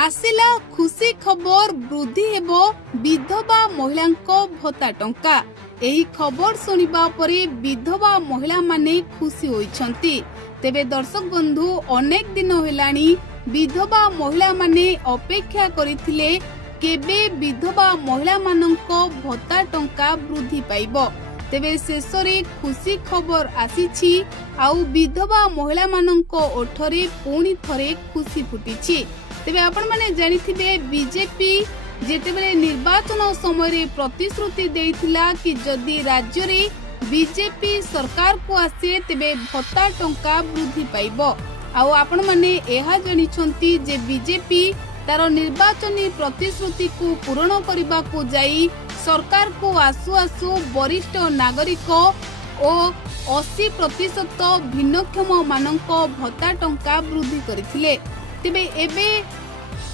आसिला खुशी खबर वृद्धि हेबो विधवा महिलांको भत्ता टंका। एही खबर सुनिबा परे विधवा महिला माने खुशी होइछंती। तेबे दर्शक बंधु अनेक दिन हेलानी विधवा महिला माने अपेक्षा करिथिले केबे विधवा महिला मानंको भत्ता टंका वृद्धि पाइबो। तेबे शेषरे खुशी खबर आसीछि आउ विधवा महिला मानंको ओठरे पुणी थरे खुशी फुटिछि। तेबे आपण माने जानिथिबे बीजेपी जेतेबेले निर्वाचन समय रे प्रतिश्रुति देइथिला कि जदि राज्य रे बीजेपी सरकार को आसे तेबे भत्ता टंका वृद्धि पाइबो। आउ आपण माने एहा जानिछंती जे बीजेपी तार निर्वाचनी प्रतिश्रुति को पूर्ण करबा को जाई सरकार को आसु आसु वरिष्ठ नागरिक और 80% भिन्नक्षम मानंको भत्ता टंका वृद्धि करथिले। तेबे एबे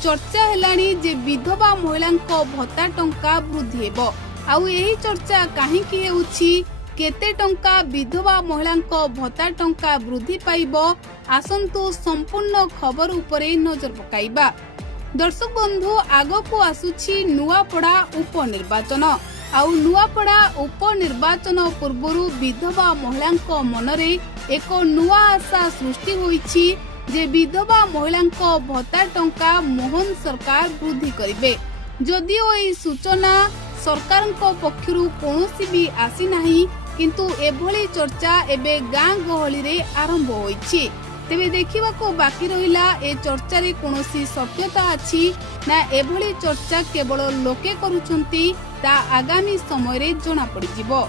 चर्चा हेलानी जे विधवा महिलांको भत्ता टंका वृद्धि हेबो। आउ एही चर्चा काहेकि हेउछि केते टंका विधवा महिलांको भत्ता टंका वृद्धि पाइबो आसंतु संपूर्ण खबर उपरे नजर पकाइबा। दर्शक बंधु आगको आसुछि नुआपड़ा उपनिर्वाचन। आउ नुआपड़ा उपनिर्वाचन पूर्वरु विधवा महिलांको मनरे एक नुआ आशा सृष्टि होइछि जे विधवा महिलांको भत्ता टंका मोहन सरकार वृद्धि करिवे। जदिओ एही सूचना सरकारको पक्षरु कोनोसी भी आसी नाही, किंतु एभली चर्चा एबे गां गहली रे आरंभ होइछि। तेबे देखिबा को बाकी रहिला ए चर्चा रे कोनोसी सत्यता अछि ना एभली चर्चा केवल लोके करूछंती ता आगामी समय रे जणा पड़िजिवो।